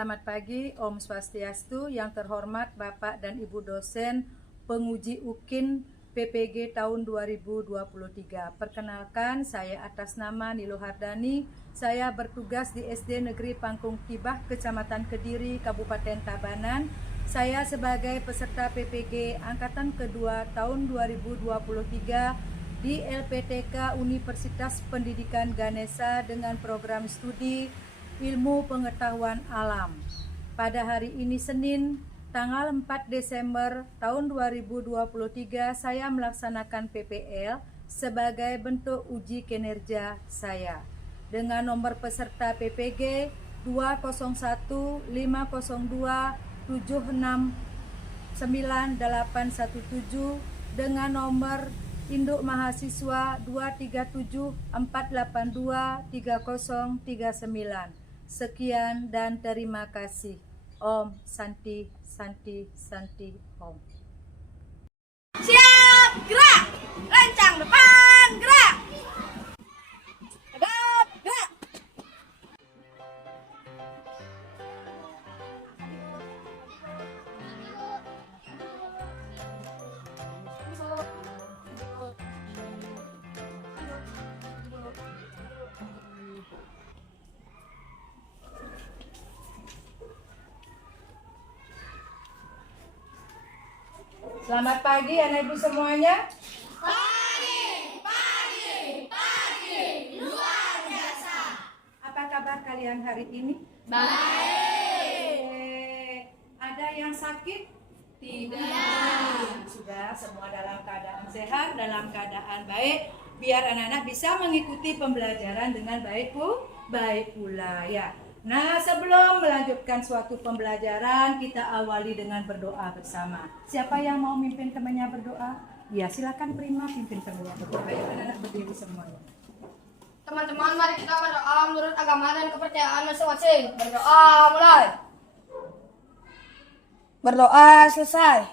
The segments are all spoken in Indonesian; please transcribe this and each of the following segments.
Selamat pagi, Om Swastiastu, yang terhormat Bapak dan Ibu dosen penguji UKIN PPG tahun 2023. Perkenalkan, saya atas nama Nilo Hardani. Saya bertugas di SD Negeri Pangkung Kibah, Kecamatan Kediri, Kabupaten Tabanan. Saya sebagai peserta PPG Angkatan Kedua tahun 2023 di LPTK Universitas Pendidikan Ganesha dengan program studi Ilmu Pengetahuan Alam. Pada hari ini Senin, tanggal 4 Desember tahun 2023, saya melaksanakan PPL sebagai bentuk uji kinerja saya. Dengan nomor peserta PPG 2015697698817 dengan nomor induk mahasiswa 23748230039. Sekian dan terima kasih. Om Santi Santi Santi Om. Siap, gerak. Rancang depan, gerak. Tegap, gerak. Selamat pagi anak ibu semuanya. Pagi, luar biasa. Apa kabar kalian hari ini? Baik. Ada yang sakit? Tidak. Sudah semua dalam keadaan sehat, dalam keadaan baik, biar anak-anak bisa mengikuti pembelajaran dengan baik pula ya. Nah, sebelum melanjutkan suatu pembelajaran, kita awali dengan berdoa bersama. Siapa yang mau mimpin temannya berdoa? Ya, silakan Prima pimpin temannya berdoa. Ayo anak-anak berdiri semuanya. Teman-teman, mari kita berdoa menurut agama dan kepercayaan masing-masing. Berdoa mulai. Berdoa selesai.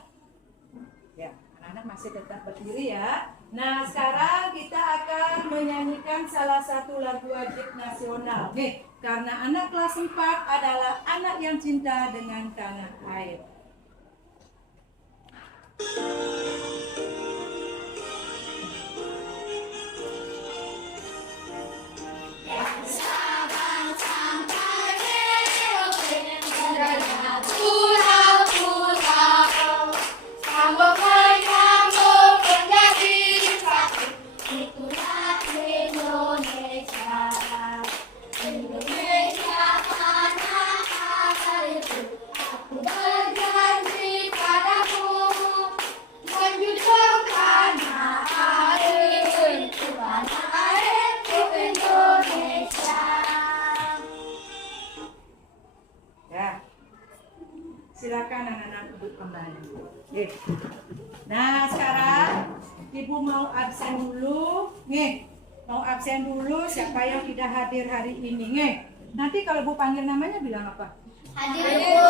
Ya, anak-anak masih tetap berdiri ya. Nah, sekarang kita akan menyanyikan salah satu lagu wajib nasional. Nih, karena anak kelas 4 adalah anak yang cinta dengan tanah air. Silakan anak-anak duduk kembali. Nah, sekarang ibu mau absen dulu. Nih, mau absen dulu siapa yang tidak hadir hari ini. Nih, nanti kalau bu panggil namanya bilang apa? Hadir, Bu.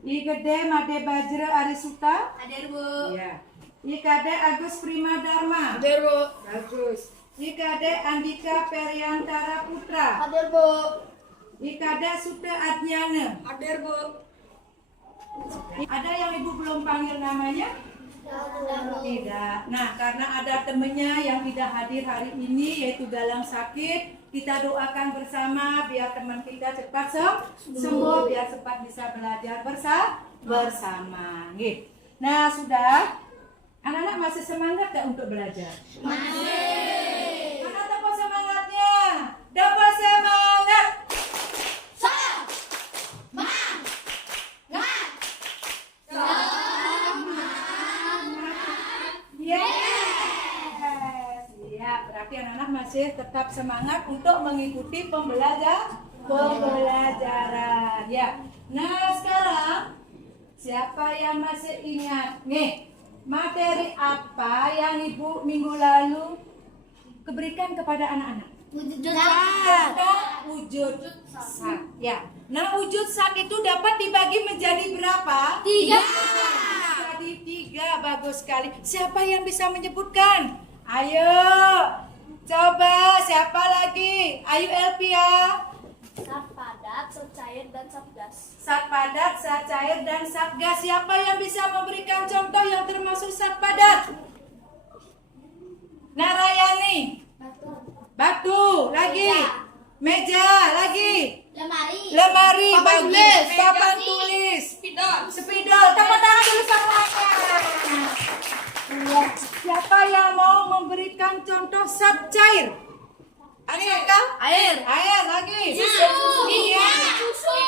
I Gede Made Bajra Arisuta. Hadir, Bu. Iya. I Kade Agus Prima Dharma. Hadir, Bu. Bagus. I Kade Andika Periantara Putra. Hadir, Bu. Ikada Sute Adnyana. Hadir, Bu. Ada yang ibu belum panggil namanya? Tidak. Nah, karena ada temennya yang tidak hadir hari ini, yaitu Galang sakit, kita doakan bersama biar teman kita cepat sembuh, biar cepat bisa belajar bersama. Nah, sudah. Anak-anak masih semangat gak untuk belajar? Masih. Mana tepuk semangatnya? Tepuk semangat. Berarti anak-anak masih tetap semangat untuk mengikuti pembelajaran ya. Nah, sekarang siapa yang masih ingat nih materi apa yang ibu minggu lalu berikan kepada anak-anak? Wujud sak ya. Nah, wujud sak itu dapat dibagi menjadi berapa? 3. Jadi 3, bagus sekali. Siapa yang bisa menyebutkan? Ayo, coba siapa lagi? Ayo Elpia. Siapa? padat, zat cair, dan zat gas. Zat padat, zat cair, dan zat gas. Siapa yang bisa memberikan contoh yang termasuk zat padat? Narayani. Batu. Lagi. Meja. Lagi. Lemari. Papan Bagus. tulis. Papan tulis. Spidol. Spidol. Tepuk tangan dulu semuanya. Ya. Siapa yang mau memberikan contoh zat cair? Ada Air. Air lagi. Susu. Iya.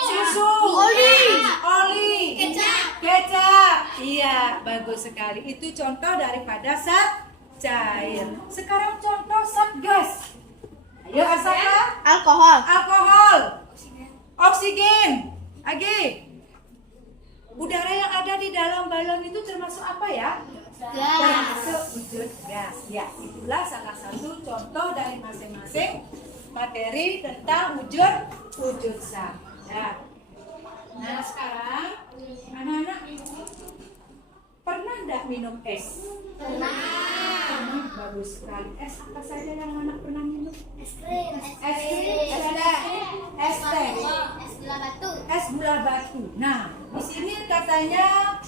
Susu. Oli. Kecap. Iya, bagus sekali. Itu contoh daripada zat cair. Sekarang contoh zat gas. Ayo Asaka. Alkohol. Oksigen. Lagi. Udara yang ada di dalam balon itu termasuk apa ya? Termasuk wujud gas. Ya, itulah salah satu contoh dari masing-masing materi tentang wujud zat. Ya. Nah, sekarang anak-anak pernah enggak minum es? Bagus sekali. Es apa saja yang anak pernah minum? Es krim, es teh, es gula batu. Nah, di sini katanya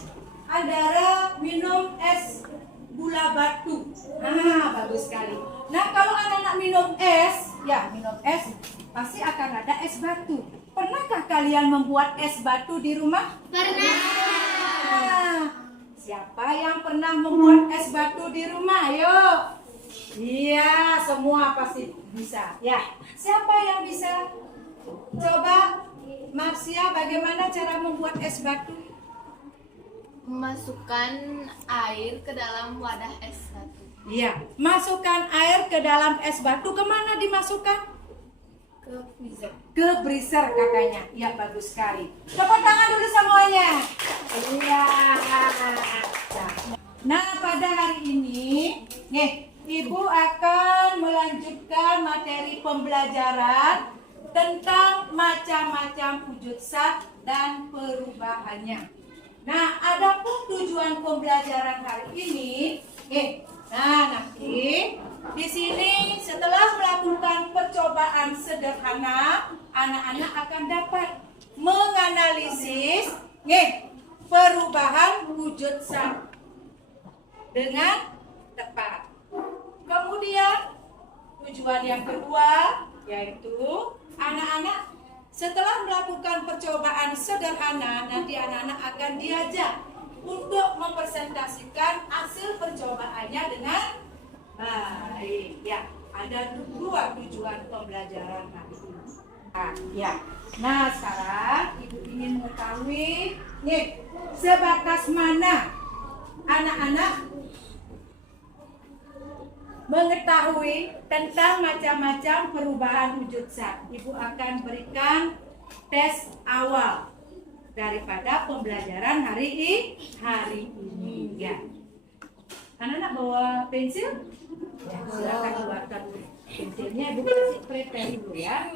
Andara minum es gula batu. Nah, bagus sekali. Nah, kalau anak-anak minum es, pasti akan ada es batu. Pernahkah kalian membuat es batu di rumah? Pernah. Siapa yang pernah membuat es batu di rumah? Ayo. Iya, semua pasti bisa. Ya. Siapa yang bisa? Coba Marsia, bagaimana cara membuat es batu? Memasukkan air ke dalam wadah es batu. Iya, masukkan air ke dalam es batu. Kemana dimasukkan? Ke freezer. Ke freezer katanya. Ya, bagus sekali. Tepuk tangan dulu semuanya. Iya. Nah, pada hari ini, Ibu akan melanjutkan materi pembelajaran tentang macam-macam wujud zat dan perubahannya. Nah, adapun tujuan pembelajaran hari ini, nanti di sini setelah melakukan percobaan sederhana, anak-anak akan dapat menganalisis perubahan wujud zat dengan tepat. Kemudian tujuan yang kedua yaitu anak-anak setelah melakukan percobaan sederhana, nanti anak-anak akan diajak untuk mempresentasikan hasil percobaannya dengan baik. Ya, ada dua tujuan pembelajaran hari ini. Nah, sekarang Ibu ingin mengetahui sebatas mana anak-anak mengetahui tentang macam-macam perubahan wujud zat. Ibu akan berikan tes awal daripada pembelajaran hari ini. Ya. Anak-anak bawa pensil? Ya, silakan keluarkan pensilnya. Ibu kasih prepare dulu ya.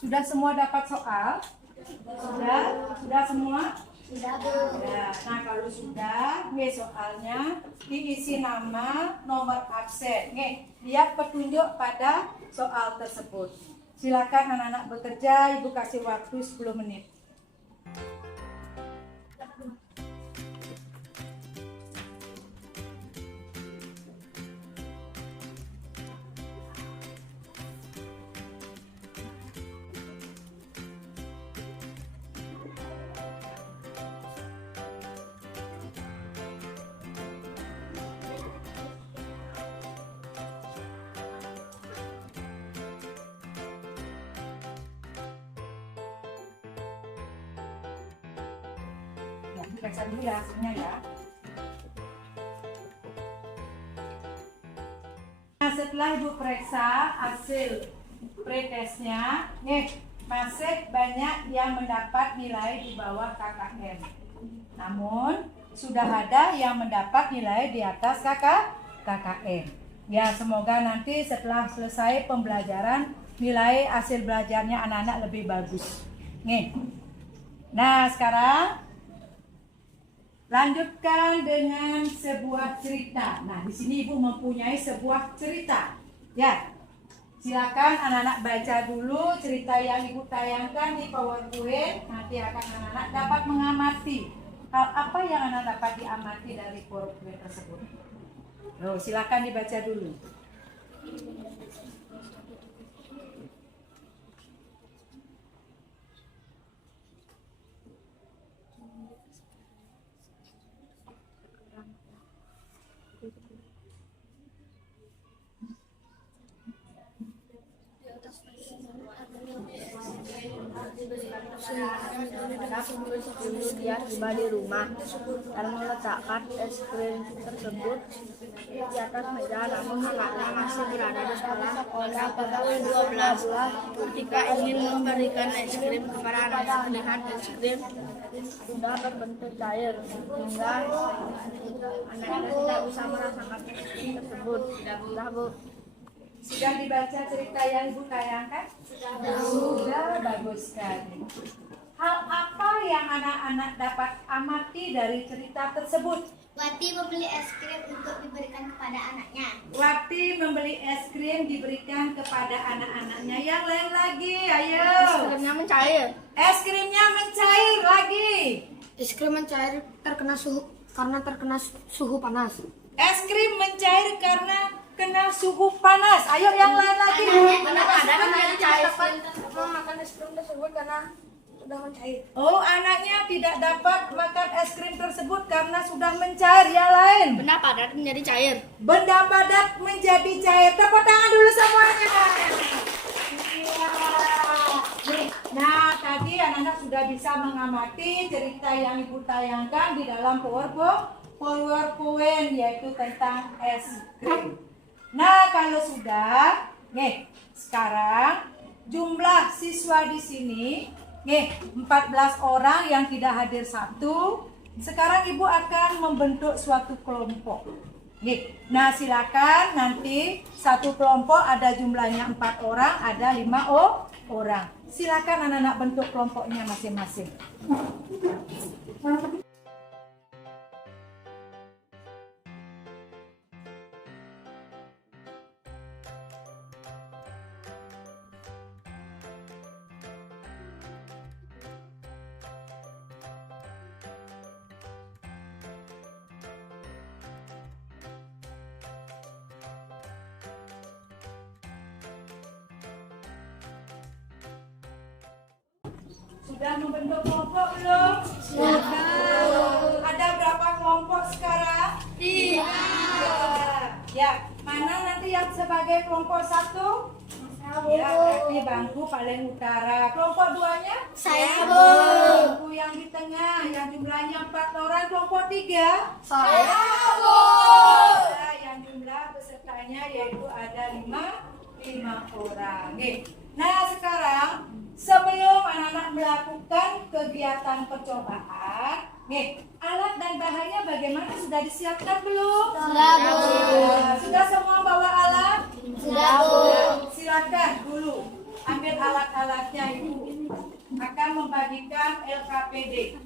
Sudah semua dapat soal? Sudah semua? Sudah. Nah, kalau sudah, soalnya diisi nama, nomor absen. Lihat petunjuk pada soal tersebut. Silakan anak-anak bekerja, Ibu kasih waktu 10 menit. Periksa dulu ya hasilnya ya. Nah, setelah Ibu periksa hasil pretesnya, masih banyak yang mendapat nilai di bawah KKM. Namun sudah ada yang mendapat nilai di atas KKM. Ya, semoga nanti setelah selesai pembelajaran nilai hasil belajarnya anak-anak lebih bagus. Nih. Nah, sekarang lanjutkan dengan sebuah cerita. Nah, di sini Ibu mempunyai sebuah cerita. Ya. Silakan anak-anak baca dulu cerita yang Ibu tayangkan di PowerPoint. Nanti akan anak-anak dapat mengamati hal apa yang anak dapat diamati dari PowerPoint tersebut. Loh, silakan dibaca dulu. Dulu dia tiba di rumah dan meletakkan es krim tersebut di atas meja, namun anaknya masih berada di sekolah. Pada pukul 12 ketika ingin memberikan es krim kepada anaknya, terlihat es krim sudah berbentuk cair hingga anaknya tidak bisa merasakan es krim tersebut. Sudah, Bu. Sudah dibaca cerita yang Ibu tayangkan? Sudah, bagus sekali. Hal apa yang anak-anak dapat amati dari cerita tersebut? Wati membeli es krim untuk diberikan kepada anaknya. Wati membeli es krim diberikan kepada anak-anaknya. Yang lain lagi, ayo. Es krimnya mencair. Es krimnya mencair lagi. Es krim mencair karena terkena suhu panas. Es krim mencair karena kena suhu panas. Ayo yang lain lagi. Anaknya menjadi cair memakan es krim tersebut karena sudah mencair. Oh, anaknya tidak dapat makan es krim tersebut karena sudah mencair. Yang lain. Benda padat menjadi cair. Benda padat menjadi cair. Tepuk tangan dulu semuanya. Nah, tadi anak-anak sudah bisa mengamati cerita yang Ibu tayangkan di dalam PowerPoint, yaitu tentang es krim. Nah, kalau sudah, nih, sekarang jumlah siswa di sini, nih, 14 orang yang tidak hadir satu. Sekarang Ibu akan membentuk suatu kelompok. Nih, nah silakan nanti satu kelompok ada jumlahnya 4 orang, ada 5 orang. Silakan anak-anak bentuk kelompoknya masing-masing. Sudah membentuk kelompok belum? Sudah. Ada berapa kelompok sekarang? 3. Ya, mana nanti yang sebagai kelompok 1? Ya, berarti bangku paling utara. Kelompok 2-nya? Saya, Bu. Bangku yang di tengah, yang jumlahnya 4 orang. Kelompok 3? Saya, Bu. Nah, yang jumlah pesertanya yaitu ada 5 orang. Nih. Nah, sekarang sebelum anak-anak melakukan kegiatan percobaan, nih, alat dan bahannya bagaimana? Sudah disiapkan belum? Sudah, Bu. Sudah semua bawa alat? Sudah, Bu. Silakan dulu ambil alat-alatnya, Ibu. Akan membagikan LKPD.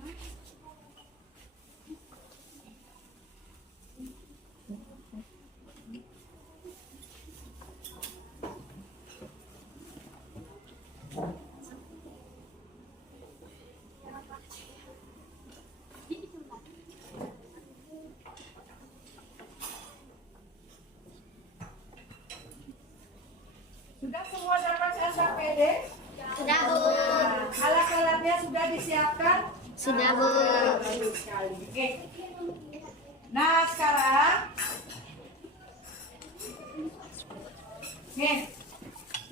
Sudah semua dapat LKPD? Sudah, Bu. Alat-alatnya sudah disiapkan? Sudah, Bu. Bagus sekali. Oke. Nah, sekarang nih.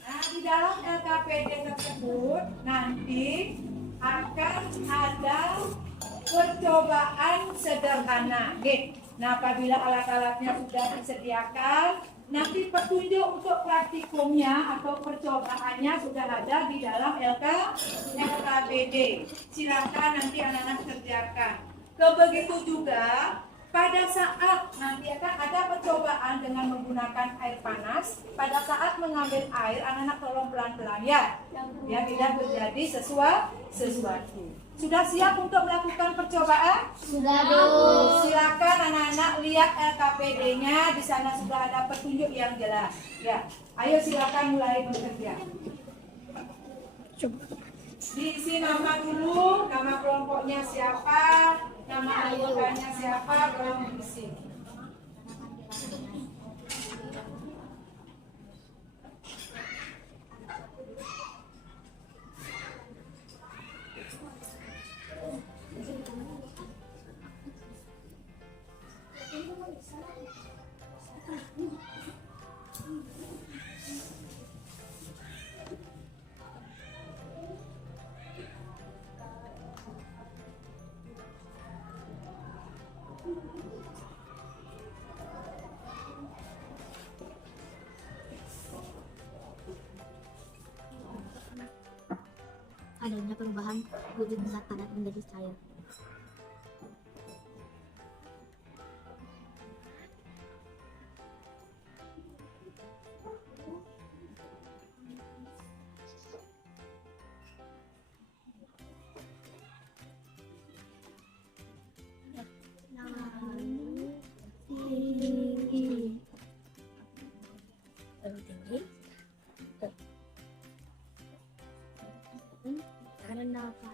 Nah, di dalam LKPD tersebut nanti akan ada percobaan sederhana. Nih. Nah, apabila alat-alatnya sudah disediakan, nanti petunjuk untuk praktikumnya atau percobaannya sudah ada di dalam LKPD. Silakan nanti anak-anak kerjakan. Begitu juga pada saat nanti akan ada percobaan dengan menggunakan air panas. Pada saat mengambil air, anak-anak tolong pelan-pelan ya. Ya, tidak terjadi sesuatu. Sudah siap untuk melakukan percobaan? Sudah, Bu. Silakan anak-anak lihat LKPD-nya. Di sana sudah ada petunjuk yang jelas. Ya, ayo silakan mulai bekerja. Diisi nama dulu, nama kelompoknya siapa, nama anggotanya siapa, tolong diisi. Adanya perubahan wujud zat padat menjadi cair. Lebih tinggi karena apa?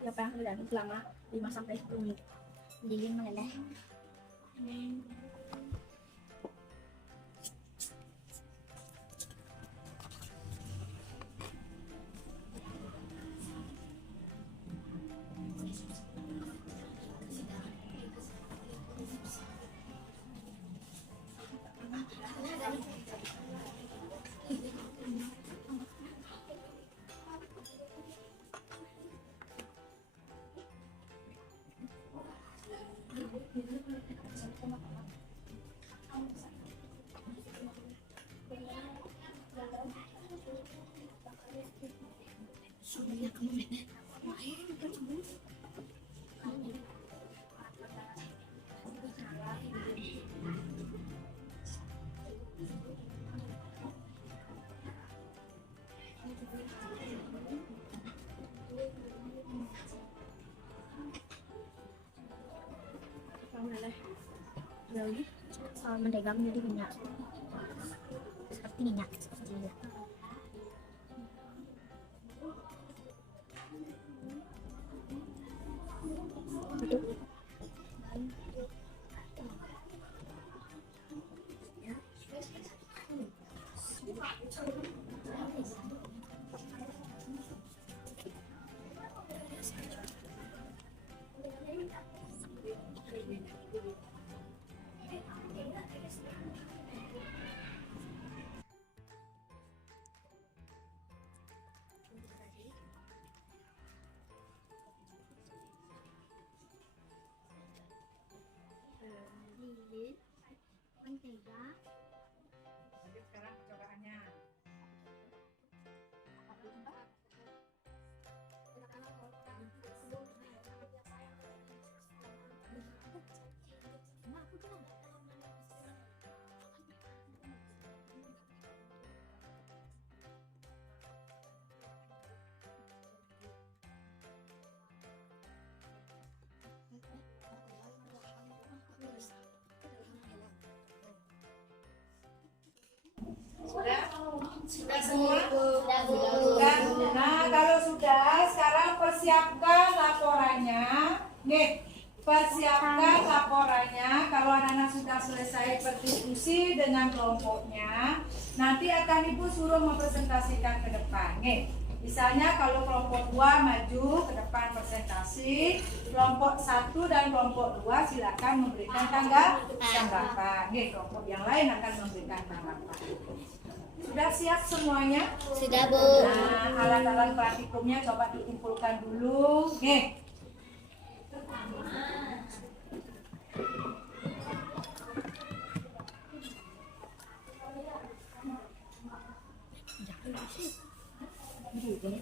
Siapa yang terjadi selama 5-10 menit. Dingin meleleh. Jadi Mentega menjadi minyak, seperti minyak seperti ini. Lilin, mentega, Lanjut sekarang percobaannya. Aku Sudah semua? Sudah. Nah, kalau sudah, sekarang persiapkan laporannya. Nih, persiapkan laporannya. Kalau anak-anak sudah selesai berdiskusi dengan kelompoknya, nanti akan Ibu suruh mempresentasikan ke depan. Nih, misalnya kalau kelompok 2 maju ke depan presentasi, kelompok 1 dan kelompok 2 silakan memberikan tanggapan. Nih, kelompok yang lain akan memberikan tanggapan. Sudah siap semuanya? Sudah, Bu. Nah, alat-alat praktikumnya coba dikumpulkan dulu. Nih.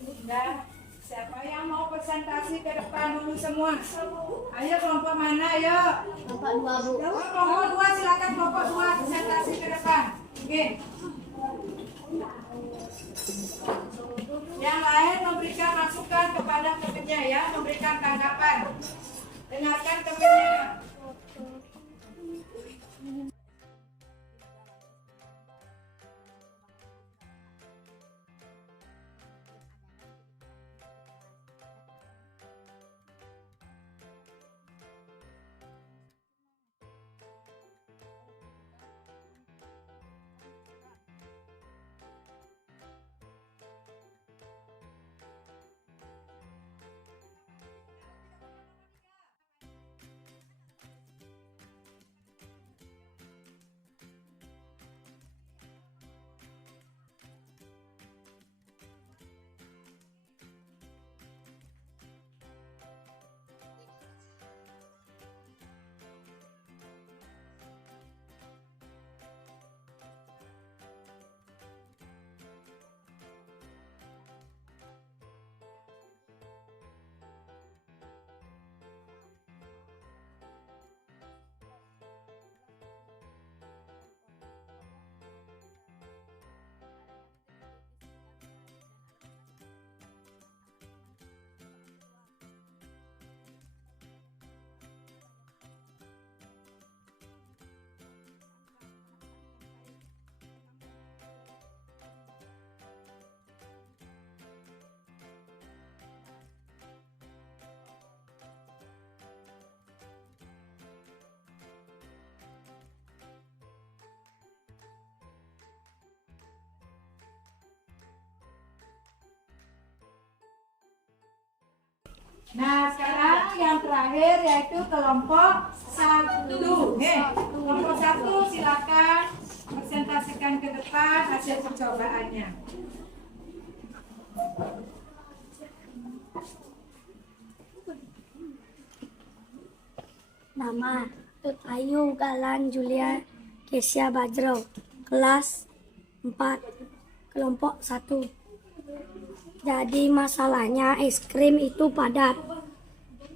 Sudah. Siapa yang mau presentasi ke depan dulu semua? Ayo kelompok mana, ayo. Kelompok 2, Bu. Kelompok 2 silakan kelompok 2 presentasi ke depan. Oke. Yang lain memberikan masukan kepada temannya ya, memberikan tanggapan. Dengarkan temannya. Nah, sekarang yang terakhir yaitu kelompok 1. Kelompok 1 silakan presentasikan ke depan hasil percobaannya. Nama Tut Ayu Galan Julia Kesia Bajro, kelas 4, kelompok 1. Jadi masalahnya es krim itu padat,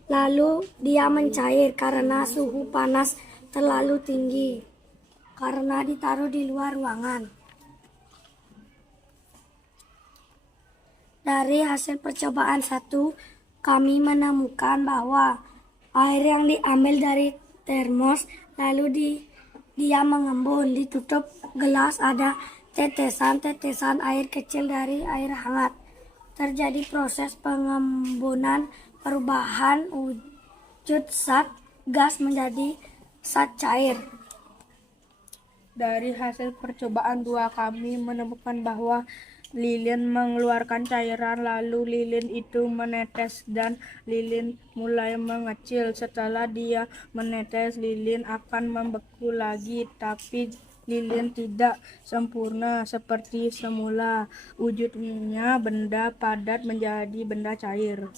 lalu dia mencair karena suhu panas terlalu tinggi, karena ditaruh di luar ruangan. Dari hasil percobaan 1, kami menemukan bahwa air yang diambil dari termos lalu dia mengembun, ditutup gelas ada tetesan-tetesan air kecil dari air hangat. Terjadi proses pengembunan, perubahan wujud zat gas menjadi zat cair. Dari hasil percobaan 2 kami menemukan bahwa lilin mengeluarkan cairan, lalu lilin itu menetes dan lilin mulai mengecil. Setelah dia menetes, lilin akan membeku lagi, tapi lilin tidak sempurna seperti semula. Wujudnya benda padat menjadi benda cair.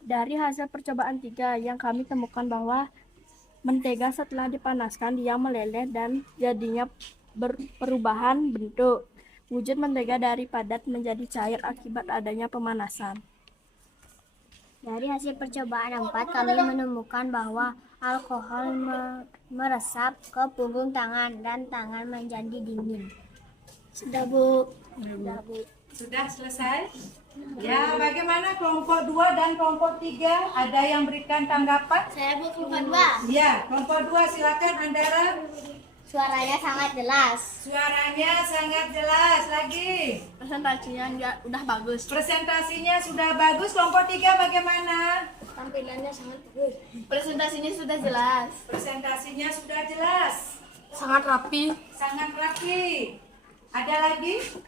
Dari hasil percobaan 3 yang kami temukan bahwa mentega setelah dipanaskan dia meleleh dan jadinya perubahan bentuk. Wujud mentega dari padat menjadi cair akibat adanya pemanasan. Dari hasil percobaan 4, kami menemukan bahwa alkohol meresap ke punggung tangan dan tangan menjadi dingin. Sudah, Bu. Sudah selesai? Ya, bagaimana kelompok 2 dan kelompok 3? Ada yang berikan tanggapan? Saya buat kelompok 2. Ya, kelompok 2 silakan Andara. Suaranya sangat jelas. Suaranya sangat jelas. Lagi. Presentasinya udah bagus. Presentasinya sudah bagus. Kelompok 3 bagaimana? Tampilannya sangat bagus. Presentasinya sudah jelas. Presentasinya sudah jelas. Sangat rapi. Sangat rapi. Ada lagi?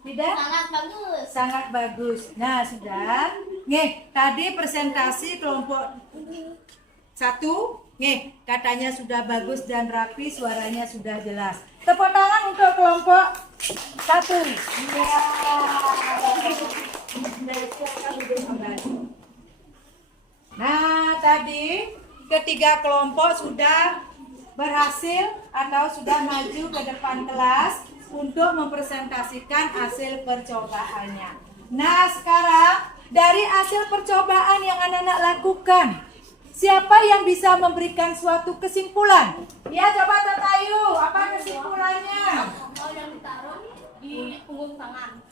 Tidak? Sangat bagus. Sangat bagus. Nah, sudah. Nih, tadi presentasi kelompok 1. Nih, katanya sudah bagus dan rapi, suaranya sudah jelas. Tepuk tangan untuk kelompok 1. Ya. Nah, tadi ketiga kelompok sudah berhasil atau sudah maju ke depan kelas untuk mempresentasikan hasil percobaannya. Nah, sekarang dari hasil percobaan yang anak-anak lakukan, siapa yang bisa memberikan suatu kesimpulan? Ya, coba Tatayu, apa kesimpulannya? Alkohol yang ditaruh di punggung tangan.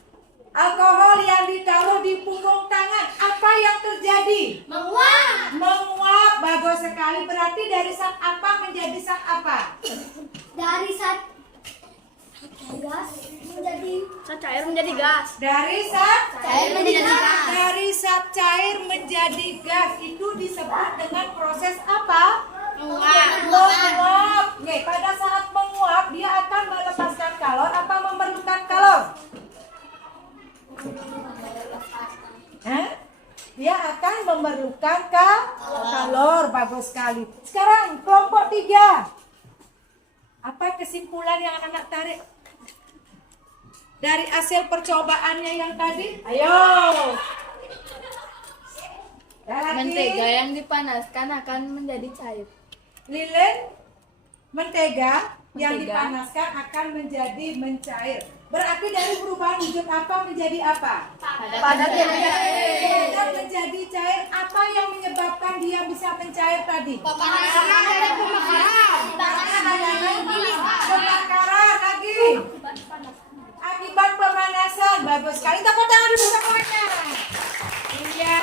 Alkohol yang ditaruh di punggung tangan, apa yang terjadi? Menguap. Menguap, bagus sekali. Berarti dari zat apa menjadi zat apa? Dari saat gas menjadi Cair menjadi gas. Dari zat cair menjadi gas. Dari zat cair menjadi gas itu disebut dengan proses apa? Menguap. Nih, pada saat menguap dia akan melepaskan kalor apa memerlukan kalor? Dia akan memerlukan kalor. Bagus sekali. Sekarang kelompok 3. Apa kesimpulan yang anak tarik dari hasil percobaannya yang tadi? Ayo. Mentega yang dipanaskan akan menjadi cair. Lilin, mentega yang dipanaskan akan menjadi mencair. Berarti dari perubahan wujud apa menjadi apa? Padat Menjadi cair. Apa yang menyebabkan dia bisa mencair tadi? Pemanasan dari pembakaran. Pembakaran lagi. Akibat pemanasan. Bagus sekali. Tepuk tangan dulu semuanya. Iya.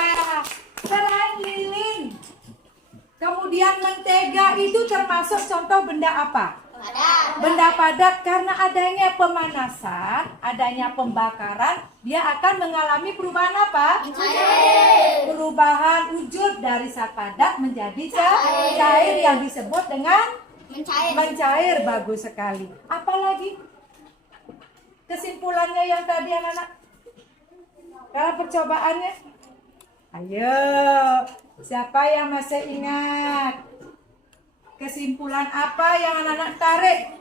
Selain lilin, kemudian mentega itu termasuk contoh benda apa? Benda padat. Karena adanya pemanasan, adanya pembakaran, dia akan mengalami perubahan apa? Perubahan wujud dari zat padat menjadi cair yang disebut dengan mencair. Bagus sekali. Apalagi kesimpulannya yang tadi anak-anak? Kalau percobaannya? Ayo, siapa yang masih ingat? Kesimpulan apa yang anak-anak tarik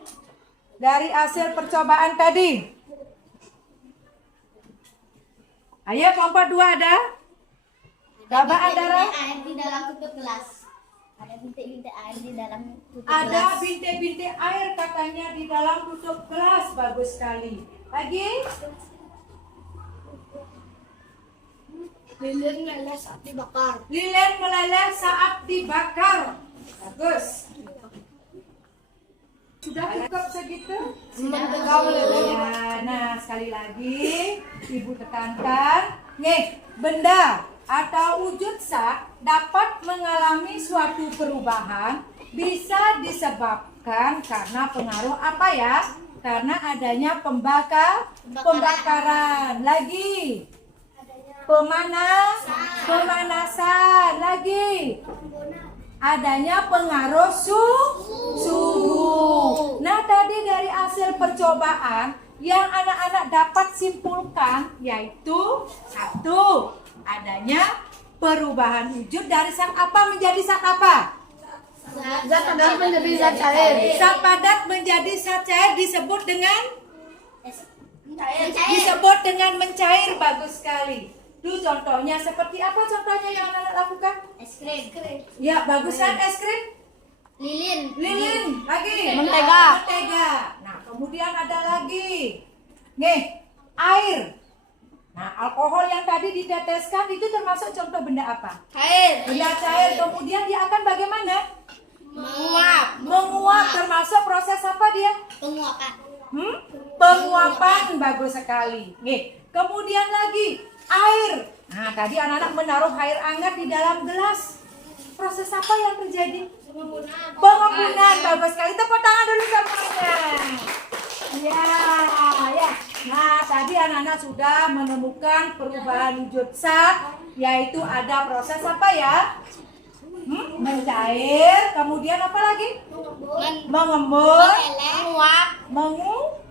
dari hasil percobaan tadi? Ayo, kelompok 2 ada? Coba Andara. Air di dalam tutup gelas. Ada bintik-bintik air di dalam tutup Ada gelas. bintik-bintik air katanya di dalam tutup gelas. Bagus sekali. Lagi? Lilin meleleh saat dibakar. Lilin meleleh saat dibakar. Bagus. Sudah cukup segitu? Ya, nah sekali lagi Ibu tekankan. Nih, benda atau wujud zat dapat mengalami suatu perubahan bisa disebabkan karena pengaruh apa ya? Karena adanya pembakaran. Lagi. Pemanasan. Lagi. Adanya pengaruh suhu. Nah, tadi dari hasil percobaan yang anak-anak dapat simpulkan yaitu 1. Adanya perubahan wujud dari zat apa menjadi zat apa? Zat padat menjadi zat cair. Zat padat menjadi zat cair disebut dengan mencair. Bagus sekali. Itu contohnya seperti apa contohnya yang anak-anak lakukan? Es krim. Ya, bagusan es krim. Lilin. Lagi. Mentega. Nah, kemudian ada lagi. Nih, air. Nah, alkohol yang tadi diteteskan itu termasuk contoh benda apa? Benda cair. Kemudian dia akan bagaimana? Menguap. Termasuk proses apa dia? Penguapan. Penguapan bagus sekali. Nih, kemudian lagi air. Nah, tadi anak-anak menaruh air hangat di dalam gelas. Proses apa yang terjadi? Pengembunan. Bagus sekali. Tepuk tangan dulu semuanya. Ya, ya. Nah, tadi anak-anak sudah menemukan perubahan wujud zat, yaitu ada proses apa ya? Mencair, kemudian apa lagi? Mengembun,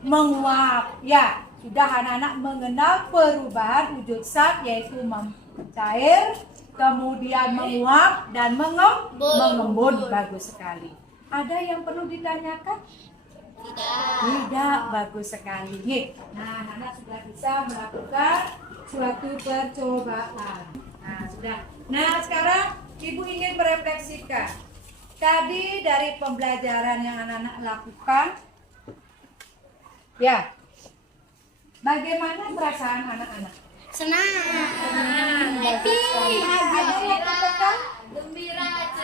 menguap. Ya, sudah anak-anak mengenal perubahan wujud zat, yaitu mencair, kemudian menguap dan mengembun. Bagus sekali. Ada yang perlu ditanyakan? Tidak, bagus sekali. Nah, anak sudah bisa melakukan suatu percobaan. Nah, sudah. Nah, sekarang Ibu ingin merefleksikan. Tadi dari pembelajaran yang anak-anak lakukan, ya, bagaimana perasaan anak-anak? Senang. Happy. Ada yang tertekan?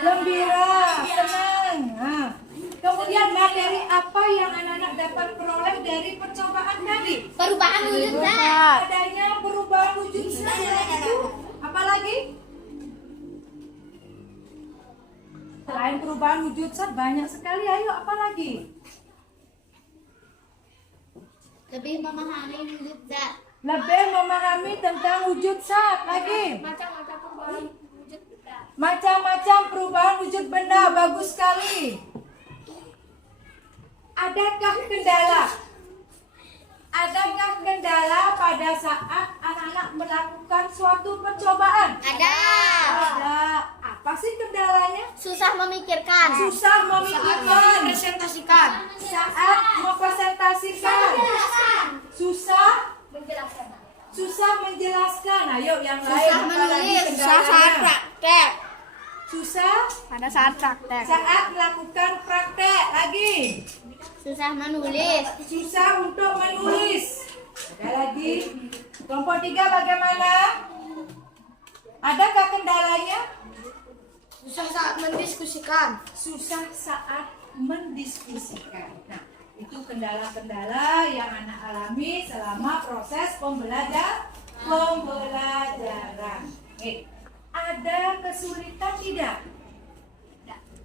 Gembira, senang. Nah, kemudian materi apa yang anak-anak dapat peroleh dari percobaan tadi? Perubahan wujud zat. Adanya perubahan wujud zat. Apa lagi? Selain perubahan wujud zat banyak sekali. Ayo, apa lagi? Lebih memahami wujud zat. Lebih memahami tentang wujud zat. Lagi? Macam-macam perubahan wujud benda. Bagus sekali. Adakah kendala? Adakah kendala pada saat anak-anak melakukan suatu percobaan? Ada. Ada. Apa sih kendalanya? Susah memikirkan. Susah memikirkan. Presentasikan. Saat mempresentasikan. Susah menjelaskan. Ayo yang lain. Susah Apa lagi menulis. kendalanya? praktek. Susah Pada saat praktek. saat melakukan praktek. Lagi. Susah menulis. Susah untuk menulis. Ada lagi. Kelompok 3 bagaimana? Adakah kendalanya? Susah saat mendiskusikan. Susah saat mendiskusikan. Nah, itu kendala-kendala yang anak alami selama proses pembelajaran. Ada kesulitan tidak?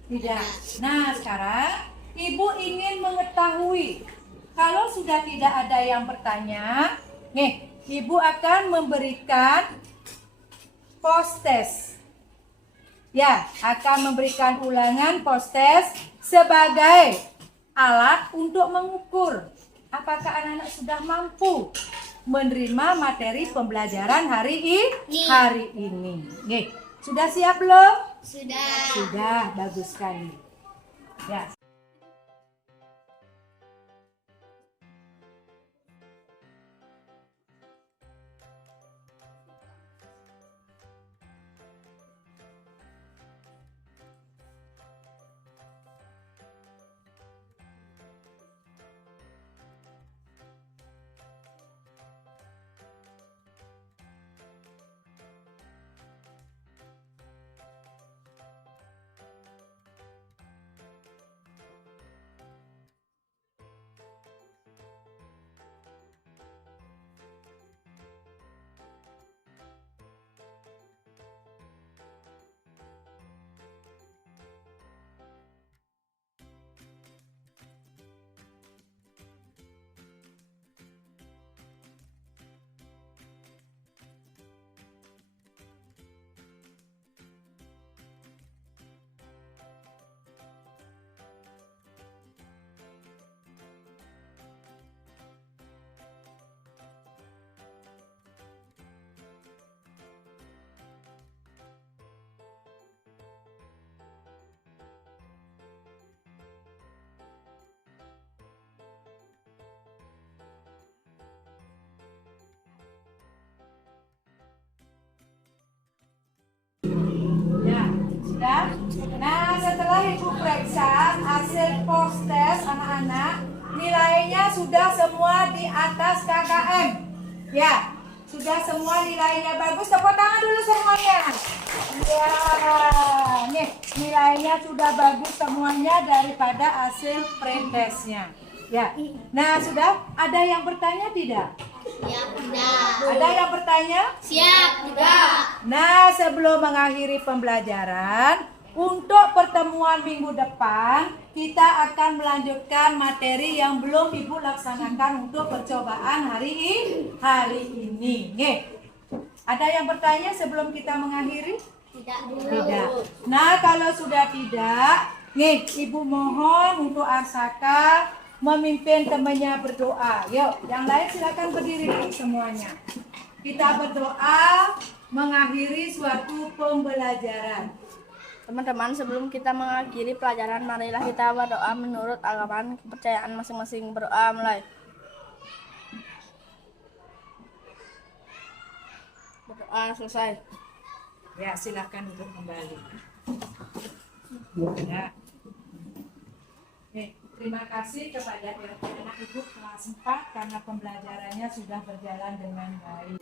Tidak. Nah, sekarang Ibu ingin mengetahui. Kalau sudah tidak ada yang bertanya, Ibu akan memberikan post-test. Ya, akan memberikan ulangan post-test sebagai alat untuk mengukur apakah anak-anak sudah mampu menerima materi pembelajaran hari ini. Sudah siap belum? Sudah. Sudah, bagus sekali. Ya. Sudah? Nah, setelah Ibu periksa hasil post test anak-anak, nilainya sudah semua di atas KKM. Ya, sudah semua nilainya bagus. Tepuk tangan dulu semuanya. Ya, nih nilainya sudah bagus semuanya daripada hasil pretestnya. Ya. Nah, sudah ada yang bertanya tidak? Siap, tidak. Ada yang bertanya? Siap, tidak. Nah, sebelum mengakhiri pembelajaran, untuk pertemuan minggu depan, kita akan melanjutkan materi yang belum Ibu laksanakan untuk percobaan hari ini. Nggih. Ada yang bertanya sebelum kita mengakhiri? Tidak. Nah, kalau sudah tidak, nih Ibu mohon untuk Arsaka memimpin temannya berdoa. Yuk, yang lain silakan berdiri dulu semuanya. Kita berdoa mengakhiri suatu pembelajaran. Teman-teman, sebelum kita mengakhiri pelajaran, marilah kita berdoa menurut agama dan kepercayaan masing-masing. Berdoa mulai. Berdoa selesai. Ya, silakan untuk kembali. Ya. Terima kasih kepada anak Ibu kelas 4 karena pembelajarannya sudah berjalan dengan baik.